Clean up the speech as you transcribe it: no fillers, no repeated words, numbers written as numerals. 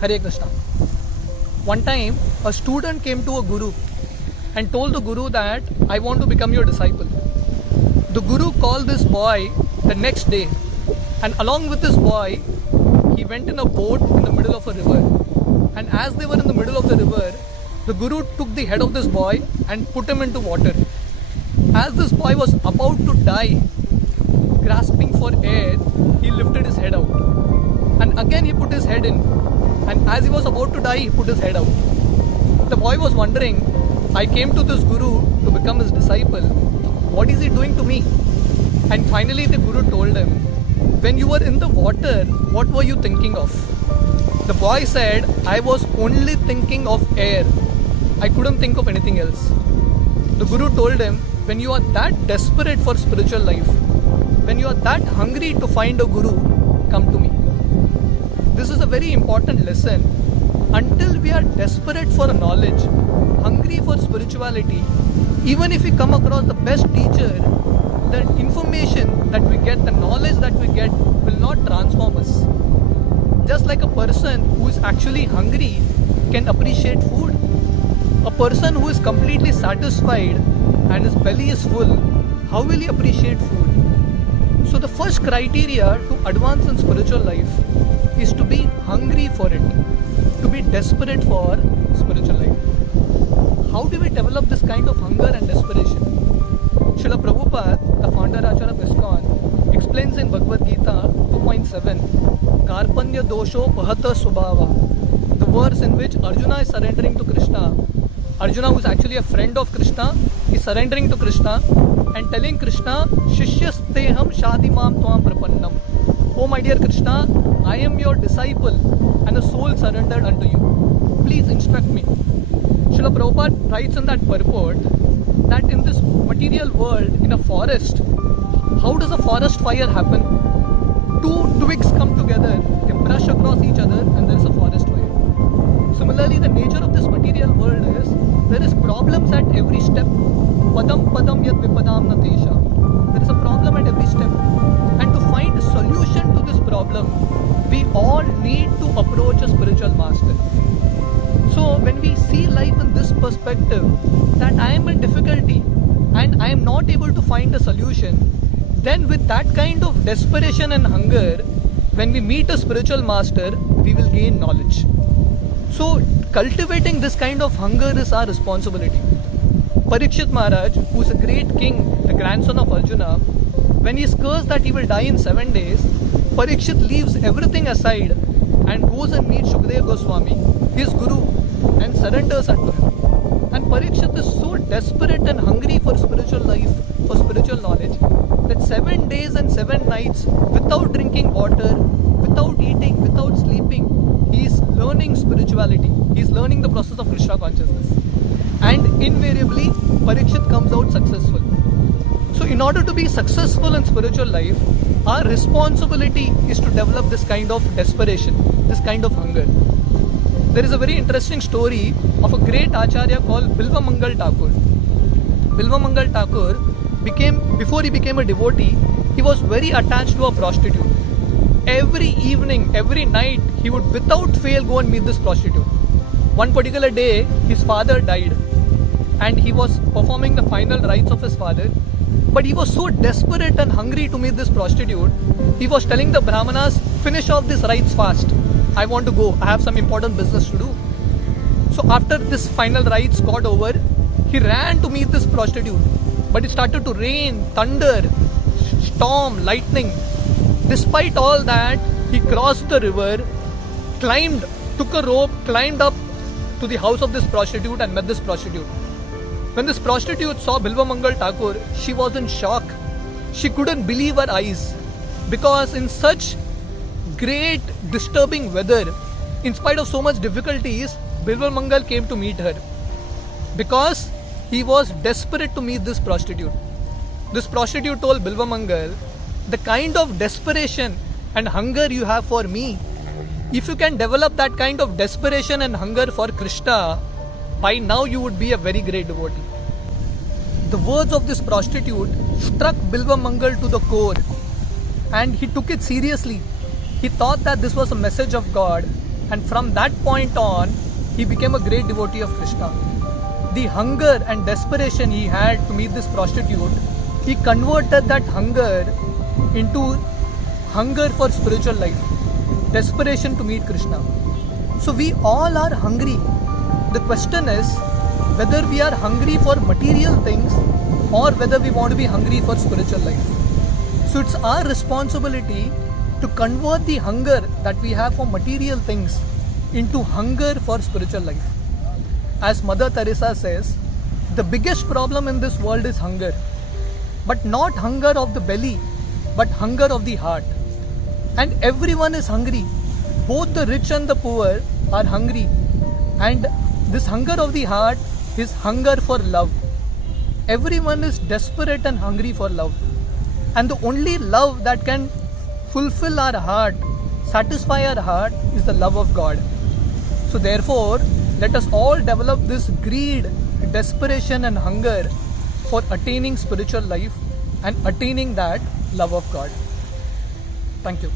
Hare Krishna. One time, a student came to a guru and told the guru that I want to become your disciple. The guru called this boy the next day, and along with this boy, he went in a boat in the middle of a river. And as they were in the middle of the river, the guru took the head of this boy and put him into water. As this boy was about to die, grasping for air, he lifted his head out. And again he put his head in. And as he was about to die, he put his head out. The boy was wondering, I came to this guru to become his disciple. What is he doing to me? And finally the guru told him, when you were in the water, what were you thinking of? The boy said, I was only thinking of air. I couldn't think of anything else. The guru told him, when you are that desperate for spiritual life, when you are that hungry to find a guru, come to me. This is a very important lesson. Until we are desperate for knowledge, hungry for spirituality, even if we come across the best teacher, the information that we get, the knowledge that we get will not transform us. Just like a person who is actually hungry can appreciate food. A person who is completely satisfied and his belly is full, how will he appreciate food? So the first criteria to advance in spiritual life is to be hungry for it, to be desperate for spiritual life. How do we develop this kind of hunger and desperation? Srila Prabhupada, the founder Acharya of ISKCON, explains in Bhagavad Gita 2.7, Karpanya dosho pahata subhava, the verse in which Arjuna is surrendering to Krishna. Arjuna, who is actually a friend of Krishna, is surrendering to Krishna and telling Krishna, Shishyasteham shadimam tvam prapannam. Oh my dear Krishna, I am your disciple and a soul surrendered unto you. Please instruct me. Srila Prabhupada writes in that purport that in this material world, in a forest, how does a forest fire happen? Two twigs come together, they brush across each other, and there is a forest fire. Similarly, the nature of this material world is, there is problems at every step. Padam padam yad vipadam natesha. There is a problem at every step. And to find a solution to this problem, we all need to approach a spiritual master. So when we see life in this perspective, that I am in difficulty and I am not able to find a solution, then with that kind of desperation and hunger, when we meet a spiritual master, we will gain knowledge. So cultivating this kind of hunger is our responsibility. Parikshit Maharaj, who is a great king, the grandson of Arjuna, when he is cursed that he will die in 7 days, Parikshit leaves everything aside and goes and meets Shukdev Goswami, his guru, and surrenders unto him. And Parikshit is so desperate and hungry for spiritual life, for spiritual knowledge, that 7 days and 7 nights, without drinking water, without eating, without sleeping, he is learning spirituality. He is learning the process of Krishna consciousness. And invariably, Parikshit comes out successful. So in order to be successful in spiritual life, our responsibility is to develop this kind of desperation, this kind of hunger. There is a very interesting story of a great acharya called Bilva Mangal Thakur. Bilva Mangal Thakur before he became a devotee, he was very attached to a prostitute. Every evening, every night, he would without fail go and meet this prostitute. One particular day, his father died and he was performing the final rites of his father. But he was so desperate and hungry to meet this prostitute, he was telling the Brahmanas, finish off these rites fast. I want to go. I have some important business to do. So after this final rites got over, he ran to meet this prostitute. But it started to rain, thunder, storm, lightning. Despite all that, he crossed the river, climbed, took a rope, climbed up to the house of this prostitute and met this prostitute. When this prostitute saw Bilva Mangal Thakur, she was in shock. She couldn't believe her eyes. Because in such great disturbing weather, in spite of so much difficulties, Bilva Mangal came to meet her. Because he was desperate to meet this prostitute. This prostitute told Bilva Mangal, the kind of desperation and hunger you have for me, if you can develop that kind of desperation and hunger for Krishna, by now you would be a very great devotee. The words of this prostitute struck Bilva Mangal to the core and he took it seriously. He thought that this was a message of God And from that point on, he became a great devotee of Krishna. The hunger and desperation he had to meet this prostitute, he converted that hunger into hunger for spiritual life, desperation to meet Krishna. So we all are hungry. The question is whether we are hungry for material things or whether we want to be hungry for spiritual life. So it's our responsibility to convert the hunger that we have for material things into hunger for spiritual life. As Mother Teresa says, the biggest problem in this world is hunger, but not hunger of the belly, but hunger of the heart. And everyone is hungry. Both the rich and the poor are hungry. And this hunger of the heart is hunger for love. Everyone is desperate and hungry for love. And the only love that can fulfill our heart, satisfy our heart, is the love of God. So therefore, let us all develop this greed, desperation and hunger for attaining spiritual life and attaining that love of God. Thank you.